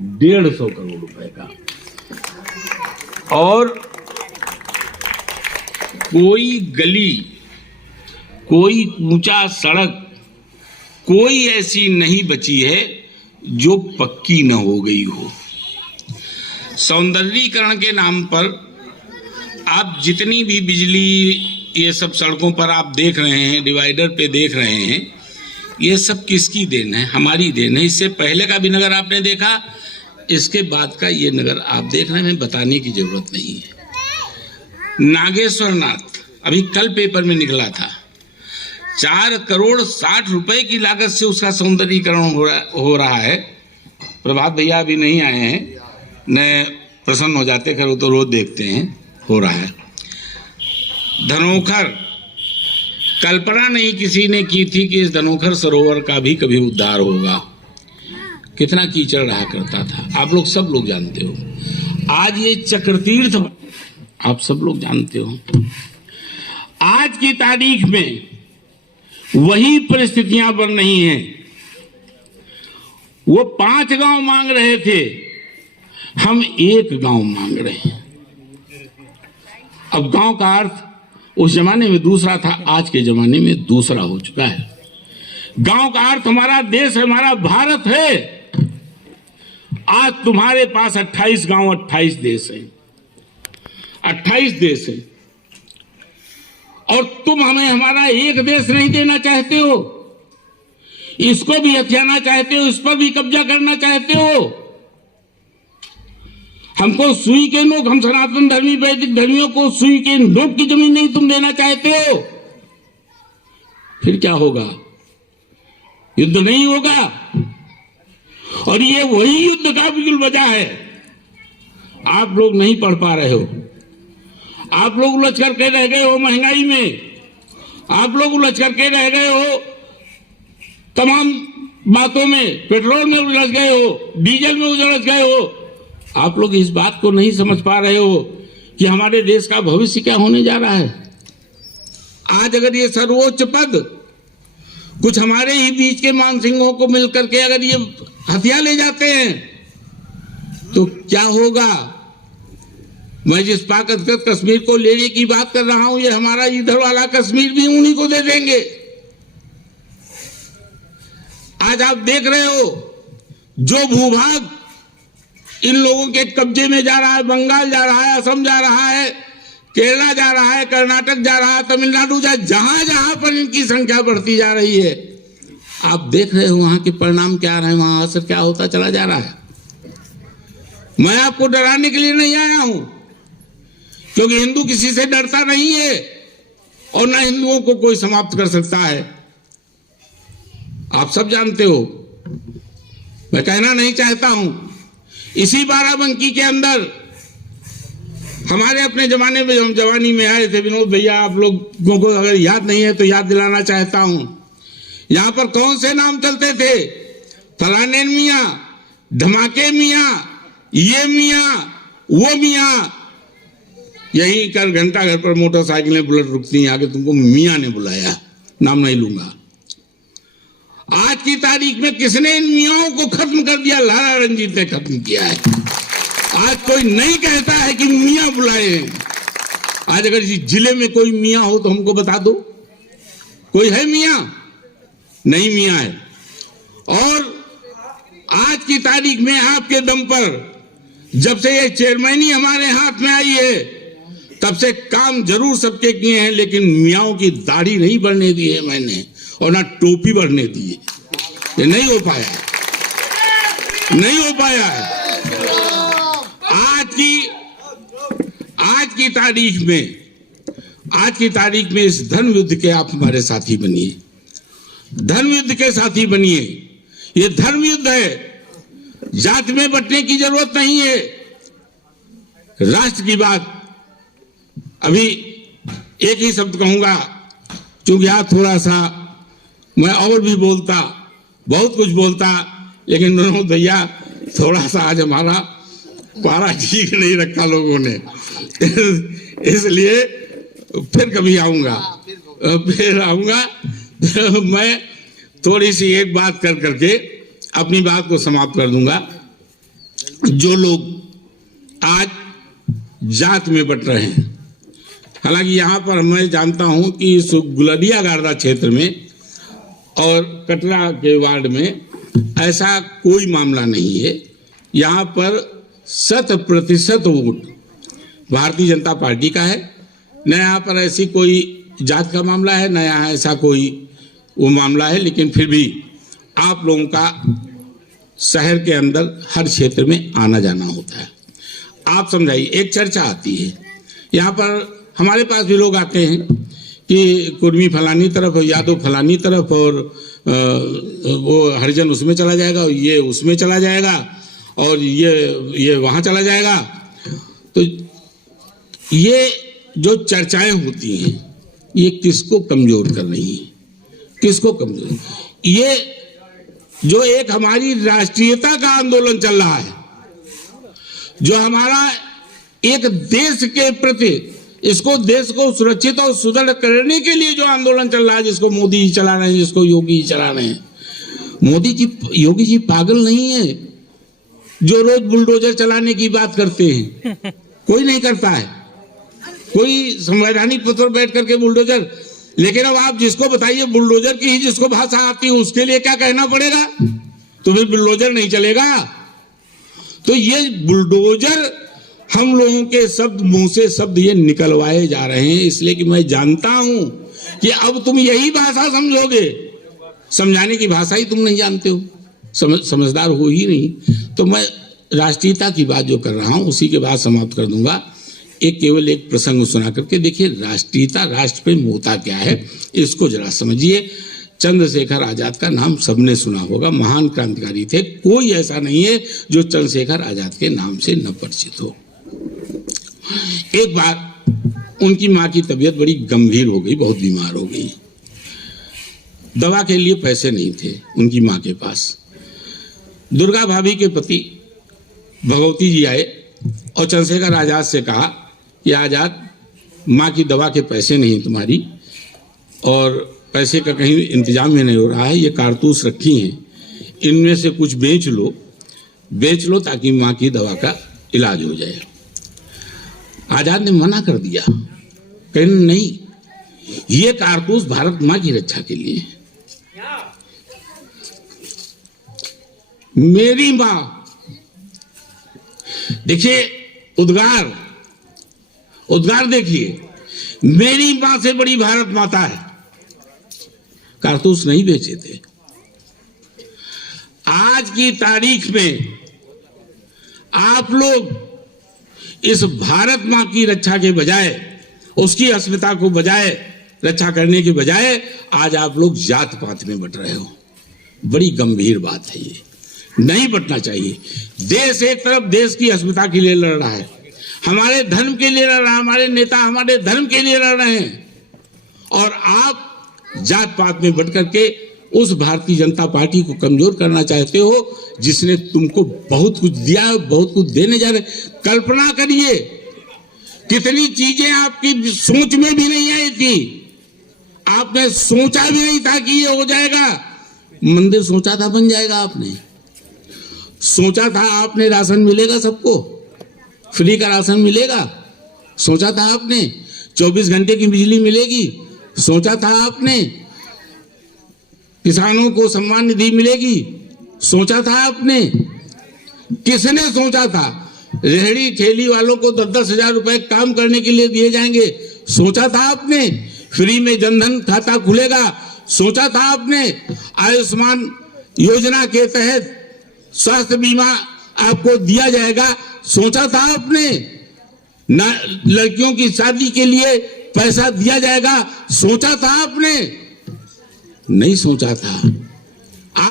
150 करोड़ रुपए का। और कोई गली, कोई ऊंचा सड़क, कोई ऐसी नहीं बची है जो पक्की न हो गई हो। सौंदर्यीकरण के नाम पर आप जितनी भी बिजली ये सब सड़कों पर आप देख रहे हैं, डिवाइडर पे देख रहे हैं, ये सब किसकी देन है? हमारी देन है। इससे पहले का भी नगर आपने देखा, इसके बाद का ये नगर आप देख रहे हैं, बताने की जरूरत नहीं है। नागेश्वर नाथ अभी कल पेपर में निकला था, 4 करोड़ 60 रुपए की लागत से उसका सौंदर्यीकरण हो रहा है। प्रभात भैया अभी नहीं आए हैं, न प्रसन्न हो जाते, करो तो रोज देखते हैं, हो रहा है। धनोखर, कल्पना नहीं किसी ने की थी कि इस धनोखर सरोवर का भी कभी उद्धार होगा। कितना कीचड़ रहा करता था, आप लोग सब लोग जानते हो। आज ये चक्रतीर्थ आप सब लोग जानते हो। आज की तारीख में वही परिस्थितियां बन रही हैं। वो 5 गांव मांग रहे थे, हम 1 गांव मांग रहे हैं। अब गांव का अर्थ उस जमाने में दूसरा था, आज के जमाने में दूसरा हो चुका है। गांव का अर्थ हमारा देश है, हमारा भारत है। आज तुम्हारे पास 28 गांव, 28 देश है, 28 देश है, और तुम हमें हमारा एक देश नहीं देना चाहते हो। इसको भी हथियाना चाहते हो, इस पर भी कब्जा करना चाहते हो। हमको सुई के नोक, हम सनातन धर्मी वैदिक धर्मियों को सुई के नोक की जमीन नहीं तुम देना चाहते हो। फिर क्या होगा? युद्ध नहीं होगा। और ये वही युद्ध का बिल्कुल वजह है। आप लोग नहीं पढ़ पा रहे हो, आप लोग उलझ करके रह गए हो महंगाई में, आप लोग उलझ करके रह गए हो तमाम बातों में, पेट्रोल में उलझ गए हो, डीजल में उलझ गए हो। आप लोग इस बात को नहीं समझ पा रहे हो कि हमारे देश का भविष्य क्या होने जा रहा है। आज अगर ये सर्वोच्च पद कुछ हमारे ही बीच के मानसिंहों को मिलकर के अगर ये हथिया ले जाते हैं तो क्या होगा? मैं जिस पाक अधिकृत कश्मीर को लेने की बात कर रहा हूं, ये हमारा इधर वाला कश्मीर भी उन्हीं को दे देंगे। आज आप देख रहे हो जो भूभाग इन लोगों के कब्जे में जा रहा है, बंगाल जा रहा है, असम जा रहा है, केरला जा रहा है, कर्नाटक जा रहा है, तमिलनाडु जहां जहां पर इनकी संख्या बढ़ती जा रही है, आप देख रहे हो वहां के परिणाम क्या आ रहे हैं, वहां असर क्या होता चला जा रहा है। मैं आपको डराने के लिए नहीं आया हूं, क्योंकि हिंदू किसी से डरता नहीं है और न हिंदुओं को कोई समाप्त कर सकता है। आप सब जानते हो, मैं कहना नहीं चाहता हूं। इसी बाराबंकी के अंदर हमारे अपने जमाने में, हम जवानी में आए थे, विनोद भैया आप लोगों को अगर याद नहीं है तो याद दिलाना चाहता हूं। यहां पर कौन से नाम चलते थे? फलाने मियां, धमाके मियां, ये मियां, वो मियां। यही कर घंटा घर पर मोटरसाइकिलें बुलेट रुकती हैं, आगे तुमको मियां ने बुलाया, नाम नहीं लूंगा। आज की तारीख में किसने इन मियाओं को खत्म कर दिया? लाला रंजीत ने खत्म किया है। आज कोई नहीं कहता है कि मियां बुलाए। आज अगर इस जिले में कोई मियां हो तो हमको बता दो, कोई है मियां? नहीं मियां है। और आज की तारीख में आपके दम पर जब से ये चेयरमैनी हमारे हाथ में आई है, तब से काम जरूर सबके किए हैं, लेकिन मियाओं की दाढ़ी नहीं बढ़ने दी है मैंने, और ना टोपी बढ़ने दी है। ये नहीं हो पाया है, नहीं हो पाया है। आज की तारीख में इस धर्म युद्ध के आप हमारे साथी बनिए, धर्म युद्ध के साथी बनिए। ये धर्म युद्ध है, जात में बंटने की जरूरत नहीं है। राष्ट्र की बात अभी एक ही शब्द कहूंगा, क्योंकि आज थोड़ा सा मैं और भी बोलता, बहुत कुछ बोलता, लेकिन विनोद भैया थोड़ा सा आज हमारा पारा ठीक नहीं रखा लोगों ने, इसलिए फिर कभी आऊंगा, मैं थोड़ी सी एक बात कर करके अपनी बात को समाप्त कर दूंगा। जो लोग आज जात में बट रहे हैं, हालांकि यहाँ पर मैं जानता हूँ कि इस गुलरिया गारदा क्षेत्र में और कटरा के वार्ड में ऐसा कोई मामला नहीं है। यहाँ पर 100% वोट भारतीय जनता पार्टी का है। न यहाँ पर ऐसी कोई जात का मामला है, न यहाँ ऐसा कोई वो मामला है। लेकिन फिर भी आप लोगों का शहर के अंदर हर क्षेत्र में आना जाना होता है। आप समझाइए, एक चर्चा आती है यहाँ पर, हमारे पास भी लोग आते हैं कि कुर्मी फलानी तरफ, यादव फलानी तरफ, और वो हरिजन उसमें चला जाएगा, और ये उसमें चला जाएगा, और ये वहाँ चला जाएगा। तो ये जो चर्चाएं होती हैं ये किसको कमजोर कर रही हैं, किसको कमजोर? ये जो एक हमारी राष्ट्रीयता का आंदोलन चल रहा है, जो हमारा एक देश के प्रति, इसको देश को सुरक्षित और सुदृढ़ करने के लिए जो आंदोलन चल रहा है, जिसको मोदी जी चला रहे हैं, जिसको योगी जी चला रहे हैं। योगी जी पागल नहीं है जो रोज बुलडोजर चलाने की बात करते हैं। कोई नहीं करता है, कोई संवैधानिक पद पर बैठ करके बुलडोजर। लेकिन अब आप जिसको बताइए बुलडोजर की ही जिसको भाषा आती है, उसके लिए क्या कहना पड़ेगा? तो फिर बुलडोजर नहीं चलेगा। तो ये बुलडोजर हम लोगों के शब्द, मुंह से शब्द ये निकलवाए जा रहे हैं, इसलिए कि मैं जानता हूं कि अब तुम यही भाषा समझोगे। समझाने की भाषा ही तुम नहीं जानते हो, समझदार हो ही नहीं। तो मैं राष्ट्रीयता की बात जो कर रहा हूं उसी के बाद समाप्त कर दूंगा। केवल एक प्रसंग सुना करके देखिए, राष्ट्रीयता, राष्ट्र प्रेम होता क्या है, इसको जरा समझिए। चंद्रशेखर आजाद का नाम सबने सुना होगा, महान क्रांतिकारी थे। कोई ऐसा नहीं है जो चंद्रशेखर आजाद के नाम से न परिचित हो। एक बार उनकी माँ की तबीयत बड़ी गंभीर हो गई, बहुत बीमार हो गई। दवा के लिए पैसे नहीं थे उनकी माँ के पास। दुर्गा भाभी के पति भगवती जी आए और चंद्रशेखर आजाद से कहा कि आजाद, माँ की दवा के पैसे नहीं तुम्हारी, और पैसे का कहीं इंतजाम में नहीं हो रहा है, ये कारतूस रखी हैं, इनमें से कुछ बेच लो ताकि माँ की दवा का इलाज हो जाए। आजाद ने मना कर दिया, कहने नहीं, ये कारतूस भारत माँ की रक्षा के लिए है। मेरी माँ, देखिए उद्गार देखिए, मेरी माँ से बड़ी भारत माता है। कारतूस नहीं बेचे थे। आज की तारीख में आप लोग इस भारत माँ की रक्षा के बजाय, उसकी अस्मिता को बजाय रक्षा करने के बजाय आज आप लोग जात पात में बट रहे हो। बड़ी गंभीर बात है, ये नहीं बटना चाहिए। देश एक तरफ देश की अस्मिता के लिए लड़ रहा है, हमारे धर्म के लिए लड़ रहा है, हमारे नेता हमारे धर्म के लिए लड़ रहे हैं, और आप जात पात में बट करके उस भारतीय जनता पार्टी को कमजोर करना चाहते हो जिसने तुमको बहुत कुछ दिया है, बहुत कुछ देने जा रहे। कल्पना करिए कितनी चीजें आपकी सोच में भी नहीं आई थी, आपने सोचा भी नहीं था कि ये हो जाएगा। मंदिर सोचा था बन जाएगा, आपने सोचा था आपने राशन मिलेगा, सबको फ्री का राशन मिलेगा, सोचा था आपने 24 घंटे की बिजली मिलेगी, सोचा था आपने किसानों को सम्मान निधि मिलेगी, सोचा था आपने? किसने सोचा था रेहड़ी ठेली वालों को 10-10 हजार रुपए काम करने के लिए दिए जाएंगे? सोचा था आपने? फ्री में जनधन खाता खुलेगा, सोचा था आपने? आयुष्मान योजना के तहत स्वास्थ्य बीमा आपको दिया जाएगा, सोचा था आपने? ना लड़कियों की शादी के लिए पैसा दिया जाएगा, सोचा था आपने? नहीं सोचा था।